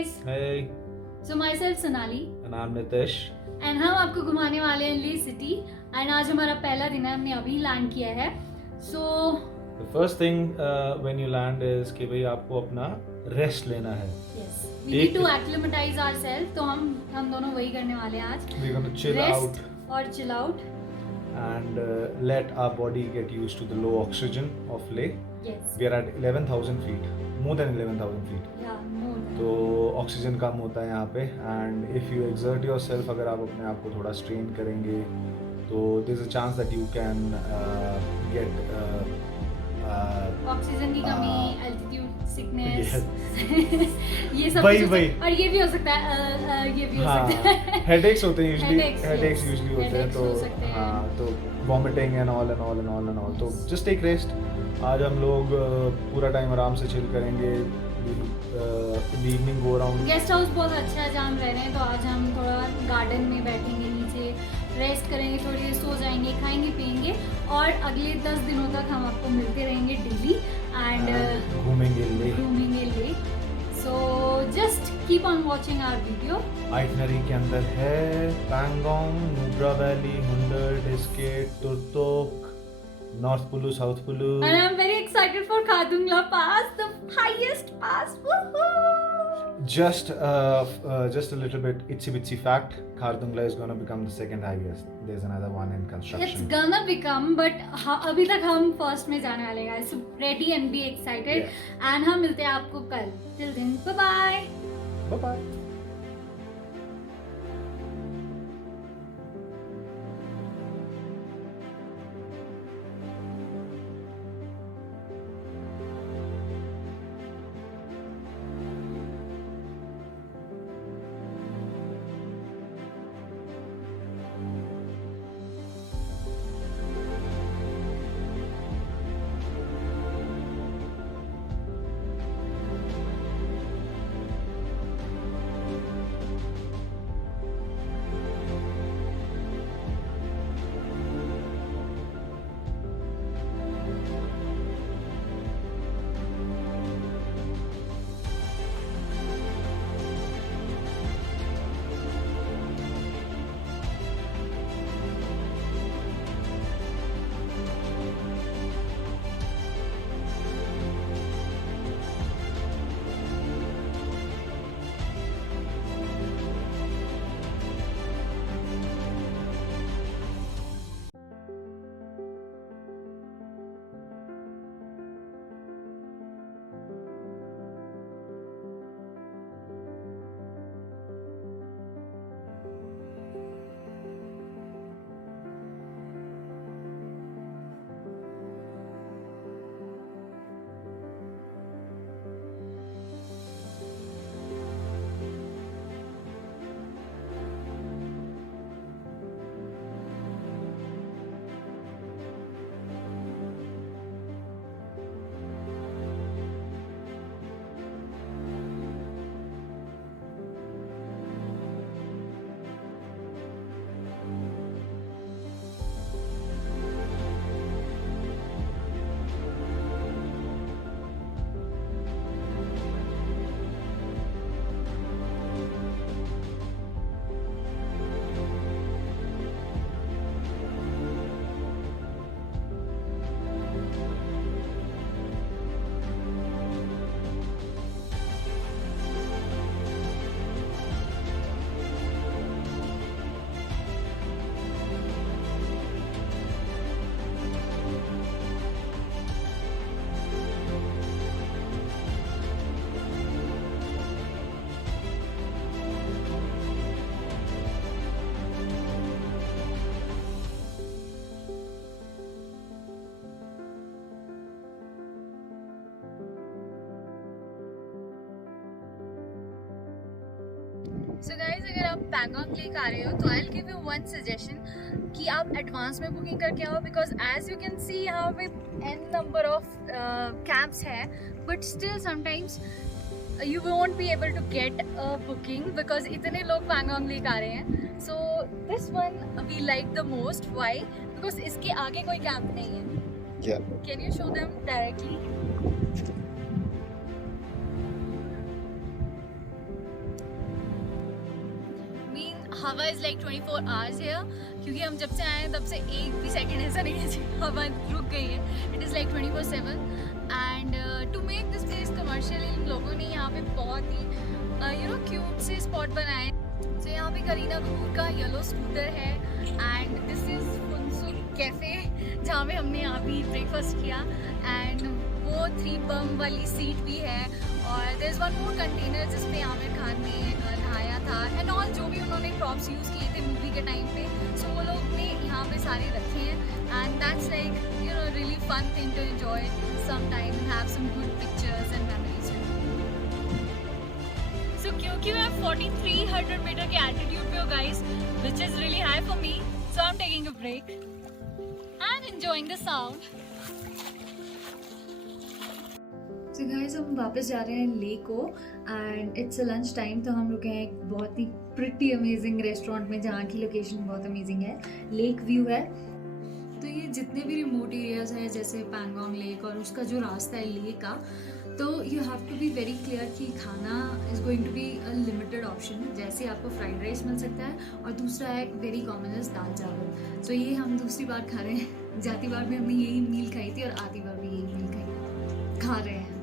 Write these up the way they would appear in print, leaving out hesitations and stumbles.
guys. Hey, So myself Sonali and I'm Nitish. and हम आपको घुमाने वाले हैं ली सिटी एंड आज हमारा पहला दिन है, हमने अभी लैंड किया है. So The first thing when you land is कि भाई आपको अपना रेस्ट लेना है. yes, we need to acclimatize ourselves. तो हम दोनों वही करने वाले हैं आज. We're going to chill Rest out और chill out. and let our body get used to the low oxygen of Leh. Yes. We are at 11,000 feet, more than 11,000 feet. Yeah, more. तो ऑक्सीजन कम होता है यहाँ पे and if you exert yourself, अगर आप अपने आप को थोड़ा स्ट्रेन करेंगे तो there is a chance that you can get oxygen की कमी, एल्टीट्यूड सिकनेस, ये सब वही कुछ वही और ये भी हो सकता है, ये भी हो सकता है. हेडेक्स होते हैं usually, Headaches, headaches yes. Usually होते हैं. Headaches तो हो सकते हैं. हाँ, तो vomiting and all and all and all and all. तो जस्ट टेक रेस्ट. आज हम लोग पूरा टाइम आराम से चिल करेंगे. Evening go around. Guest house बहुत अच्छा है जहाँ हम रह रहे हैं, तो आज हम थोड़ा गार्डन में बैठेंगे, नीचे रेस्ट करेंगे, थोड़ी देर सो जाएंगे, खाएंगे पिएंगे और अगले 10 दिनों तक हम आपको मिलते रहेंगे डेली एंड घूमेंगे Leh. So just keep on watching our video. Itinerary के अंदर है Pangong, Nubra valley, Hunder, Diskit, Turtuk, north Pullu, south Pullu. And I'm very excited for Khadungla Pass, the highest pass. Woohoo! Just a little bit itsy bitsy fact. Khardungla is going to become the second highest. There's another one in It's construction. gonna become, but अभी तक हम फर्स्ट में जाने वाले हैं. So ready and be excited. Yeah. And हम मिलते हैं आपको कल. Till then, bye bye. Bye bye. So guys, अगर आप पैंगोंग लेक आ रहे हो तो I'll give you one suggestion कि आप एडवांस में बुकिंग करके आओ, because as you can see यहाँ पे n number of cabs है, but still sometimes you won't be able to get a booking because इतने लोग पैंगोंग लेक आ रहे हैं. So this one we like the most. Why? Because इसके आगे कोई कैंप नहीं है. Yeah. Can you show them directly? हवा इज लाइक 24 आवर्स हियर, क्योंकि हम जब से आए हैं तब से एक भी सेकंड ऐसा नहीं है कि हवा रुक गई है। It is like 24/7 and to make this place commercial in लोगों ने यहाँ पे बहुत ही क्यूट से स्पॉट बनाए। तो यहाँ पे करीना कपूर का येलो स्कूटर है एंड दिस इज फुनसुक कैफ़े जहाँ पे हमने यहाँ भी ब्रेकफास्ट किया एंड वो 3 बम वाली सीट भी है और there is one more container जिस पे आमिर खान ने नहाया था एंड ऑल जो भी उन्होंने प्रॉप्स यूज़ किए थे मूवी के टाइम पे, सो वो लोग ने यहाँ पे सारे रखे हैं and that's like really fun thing to enjoy some time and have some good pictures and memories. So क्योंकि मैं 4300 मीटर के एल्टीट्यूड पे हूँ guys, which is really high for me, so I am taking a break and enjoying the sound. तो guys हम वापस जा रहे हैं लेक को and it's a lunch time. तो हम रुके हैं एक बहुत ही प्रिटी अमेजिंग रेस्टोरेंट में जहाँ की लोकेशन बहुत अमेजिंग है, लेक व्यू है। तो ये जितने भी रिमोट एरियाज हैं जैसे पैंगोंग लेक और उसका जो रास्ता है लेक का, तो you have to be very clear कि खाना is going to be a limited option. जैसे आपको फ्राइड राइस मिल सकता है और दूसरा है वेरी कॉमन इज दाल चावल। तो ये हम दूसरी बार खा रहे हैं, जाती बार भी हमने यही मील खाई थी और आती बार भी यही मील खा रहे हैं।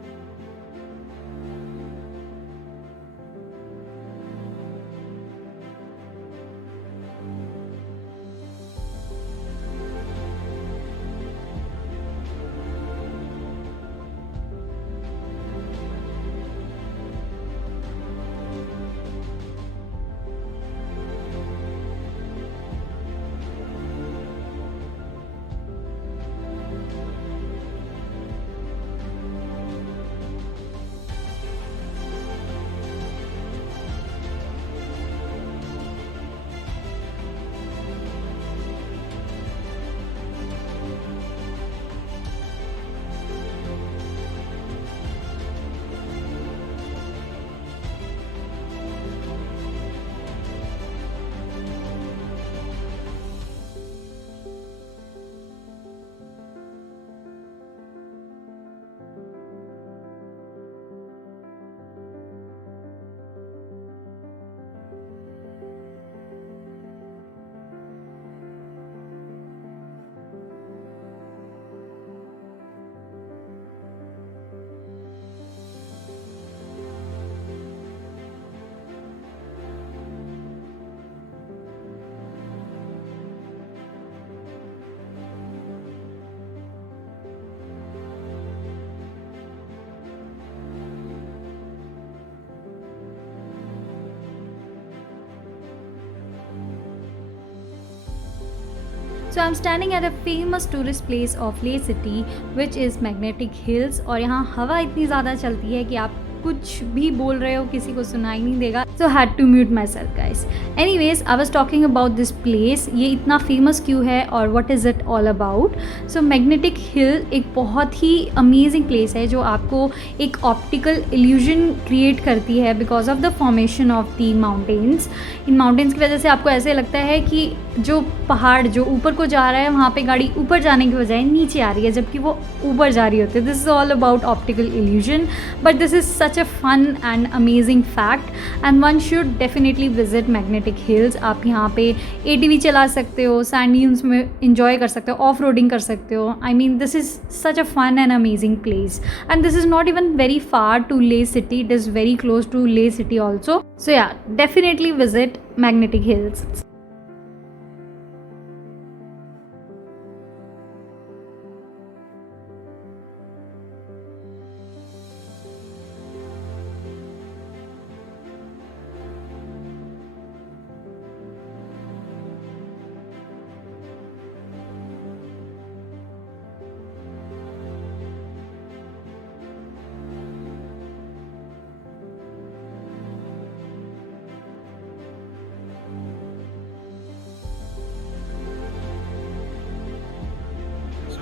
So I'm standing at a famous tourist place of Leh City, which is Magnetic Hills. और यहाँ हवा इतनी ज़्यादा चलती है कि आप कुछ भी बोल रहे हो किसी को सुनाई नहीं देगा। So had to mute myself guys. Anyways, I was talking about this place. ये इतना famous क्यों है और what is it all about? So Magnetic Hill एक बहुत ही amazing place है जो आपको एक optical illusion create करती है because of the formation of the mountains. इन mountains की वजह से आपको ऐसे लगता है कि जो पहाड़ जो ऊपर को जा रहा है वहाँ पे गाड़ी ऊपर जाने की बजाय नीचे आ रही है जबकि वो ऊपर जा रही होती है। This is all about optical illusion, but this is such a fun and amazing fact and one should definitely visit magnetic hills. आप यहाँ पे ATV चला सकते हो, सैंड ड्यून्स में इंजॉय कर सकते हो, ऑफ रोडिंग कर सकते हो। I mean this is such a fun and amazing place and this is not even very far to Leh city, it is very close to Leh city also. So yeah definitely visit magnetic hills.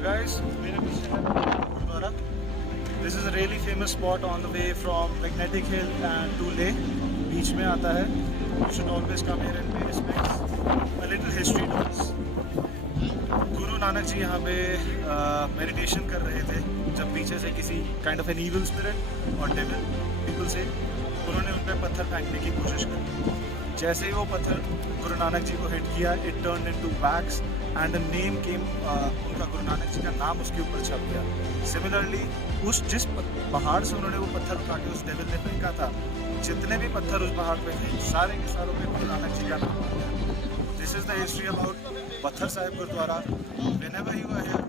Guys, मेरे पीछे है gurdwara. This is a really famous spot on the way from Magnetic Hill and to Leh. बीच में आता है. You should always come here and pay respects. A little history to this. गुरु नानक जी यहाँ पे मेडिटेशन कर रहे थे जब पीछे से किसी kind of an evil spirit और devil people से उन्होंने उन पर पत्थर फेंकने की कोशिश करी. जैसे ही वो पत्थर गुरु नानक जी को हिट किया, it turn into wax and the name came, उनका गुरु नानक जी का नाम उसके ऊपर छप गया। सिमिलरली जिस पहाड़ से उन्होंने वो पत्थर उठा के उस डेविल ने फेंका था, जितने भी पत्थर उस पहाड़ पे थे सारे के सारों पे गुरु नानक जी का नाम आ गया। This is the history about Patthar Sahib Gurudwara. Whenever you are here,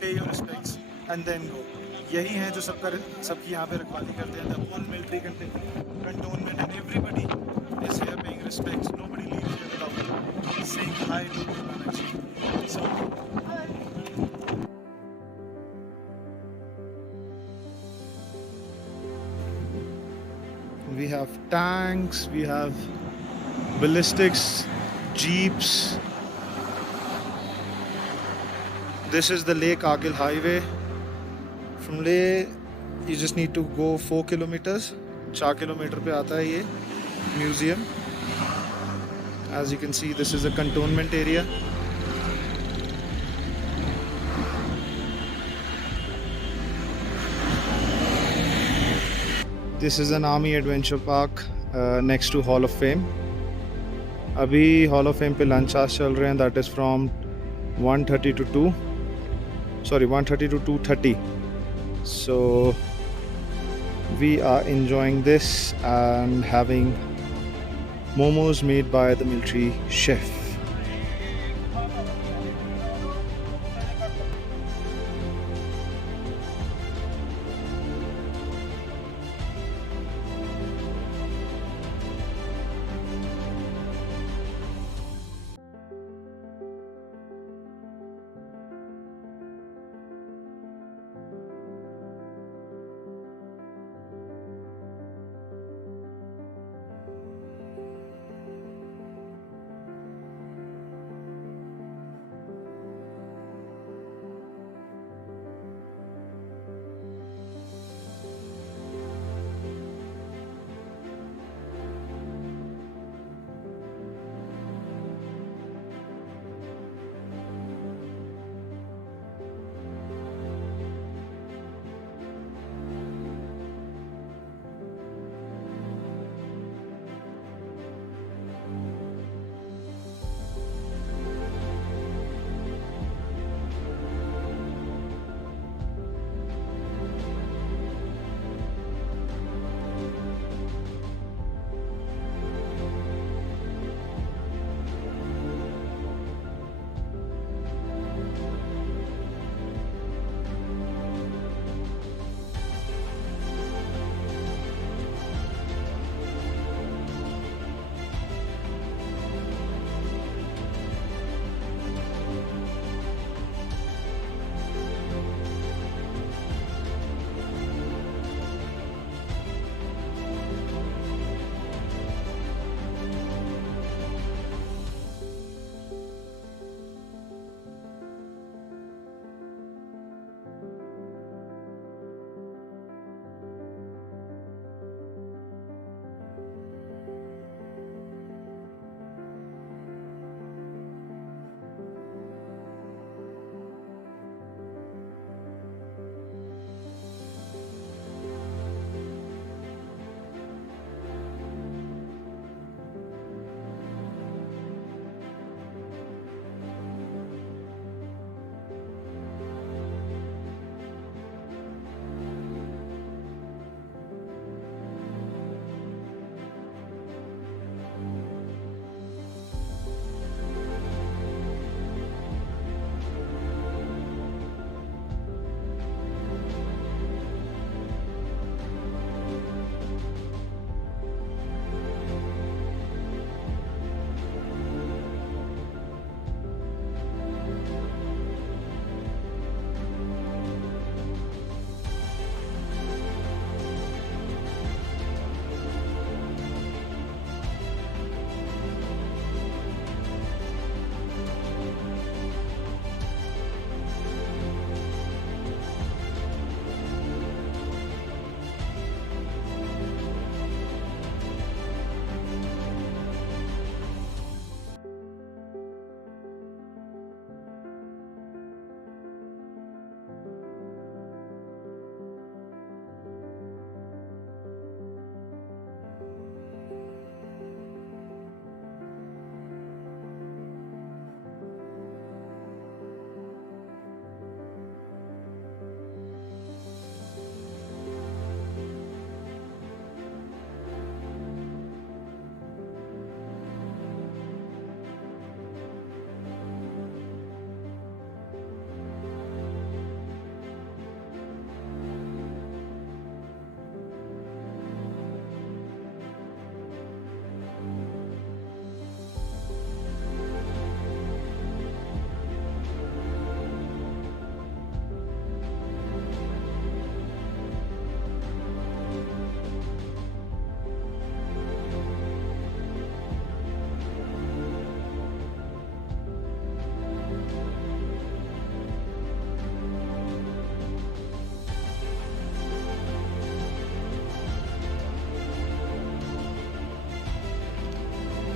pay your respects and then go. यही है जो सबकी यहाँ पे रखवाली करते हैं। The whole military cantonment and everybody is here paying respects. Nobody leaves here without saying hi to Guru Nanak ji. So we have tanks, we have ballistics, jeeps. This is the Leh Kargil highway. From Leh you just need to go 4 kilometers. 4 किलोमीटर पे आता है ये museum. As you can see, this is a cantonment area. This is an army adventure park next to Hall of Fame. अभी Hall of Fame पे lunch hours चल रहे हैं, that is from 1:30 to 2. Sorry, 1:30 to 2:30. So we are enjoying this and having momos made by the military chef.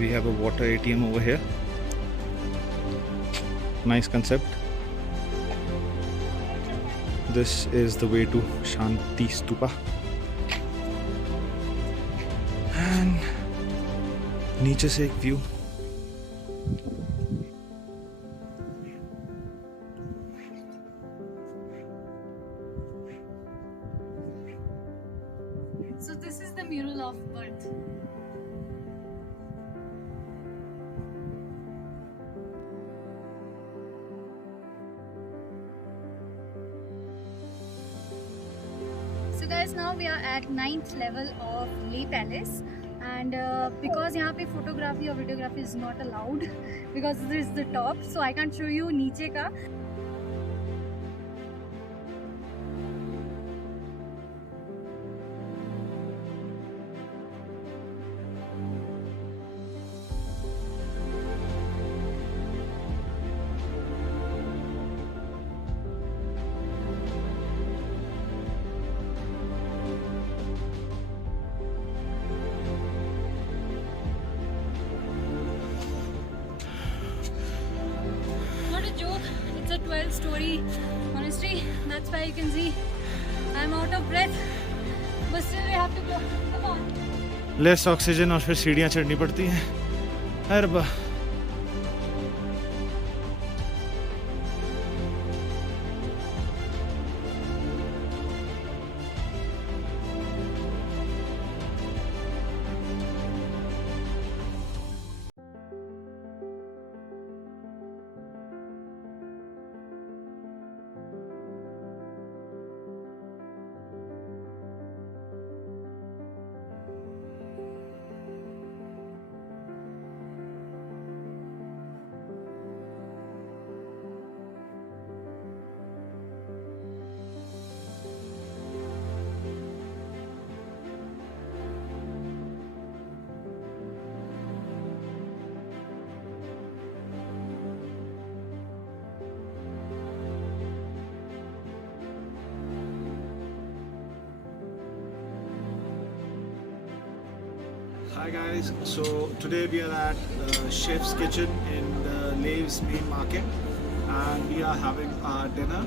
We have a water ATM over here. Nice concept. This is the way to Shanti Stupa. And नीचे से एक view. So this is the mural of birth. So guys, now we are at 9th level of Leh Palace, and because यहाँ पे photography or videography is not allowed because this is the top, so I can't show you नीचे का. Not a joke, it's a 12-story monastery. That's why you can see I'm out of breath, but still we have to go. Come on. Less oxygen और फिर सीढ़ियाँ चढ़नी पड़ती हैं. अरे बा. Hi guys, so today we are at the Chef's Kitchen in the Leh's main market, and we are having our dinner.